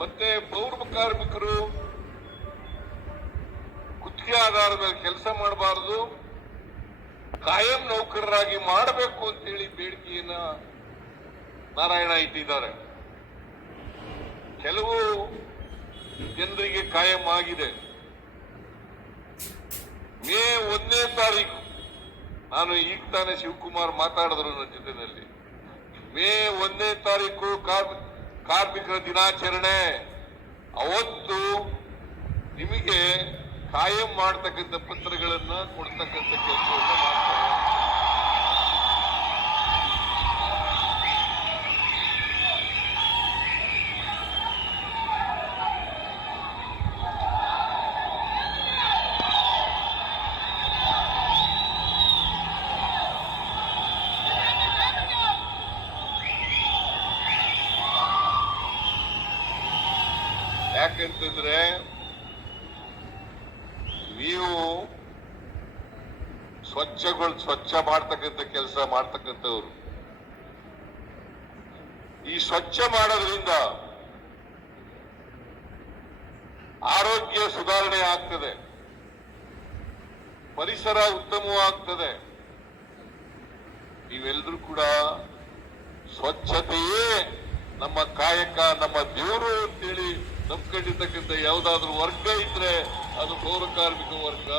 ಮತ್ತೆ ಪೌರ ಕಾರ್ಮಿಕರು ಗುತ್ತಿಗೆ ಆಧಾರದ ಮೇಲೆ ಕೆಲಸ ಮಾಡಬಾರದು, ಕಾಯಂ ನೌಕರರಾಗಿ ಮಾಡಬೇಕು ಅಂತೇಳಿ ಬೇಡಿಕೆಯನ್ನ ನಾರಾಯಣ ಇಟ್ಟಿದ್ದಾರೆ. ಕೆಲವು ಜನರಿಗೆ ಕಾಯಂ ಆಗಿದೆ. ಮೇ 1ನೇ ತಾರೀಕು ನಾನು ಈಗ ತಾನೇ ಶಿವಕುಮಾರ್ ಮಾತಾಡಿದ್ರು ನನ್ನ ಜೊತೆಯಲ್ಲಿ. ಮೇ 1ನೇ ತಾರೀಕು ಕಾರ್ಮಿಕರ ದಿನಾಚರಣೆ. ಅವತ್ತು ನಿಮಗೆ ಕಾಯಂ ಮಾಡ್ತಕ್ಕಂಥ ಪತ್ರಗಳನ್ನ ಕೊಡ್ತಕ್ಕಂಥ ಕೆಲಸವನ್ನ ಮಾಡ್ತಾರೆ. ಯಾಕಂತಂದ್ರೆ ನೀವು ಸ್ವಚ್ಛ ಮಾಡ್ತಕ್ಕಂಥ ಕೆಲಸ ಮಾಡ್ತಕ್ಕಂಥವ್ರು. ಈ ಸ್ವಚ್ಛ ಮಾಡೋದ್ರಿಂದ ಆರೋಗ್ಯ ಸುಧಾರಣೆ ಆಗ್ತದೆ, ಪರಿಸರ ಉತ್ತಮವಾಗ್ತದೆ. ನೀವೆಲ್ಲರೂ ಕೂಡ ಸ್ವಚ್ಛತೆಯೇ ನಮ್ಮ ಕಾಯಕ, ನಮ್ಮ ದೇವರು ಅಂತೇಳಿ ನಂಬ್ಕೊಂಡಿರ್ತಕ್ಕಂಥ ಯಾವುದಾದ್ರೂ ವರ್ಗ ಇದ್ರೆ ಅದು ಪೌರ ಕಾರ್ಮಿಕ ವರ್ಗ.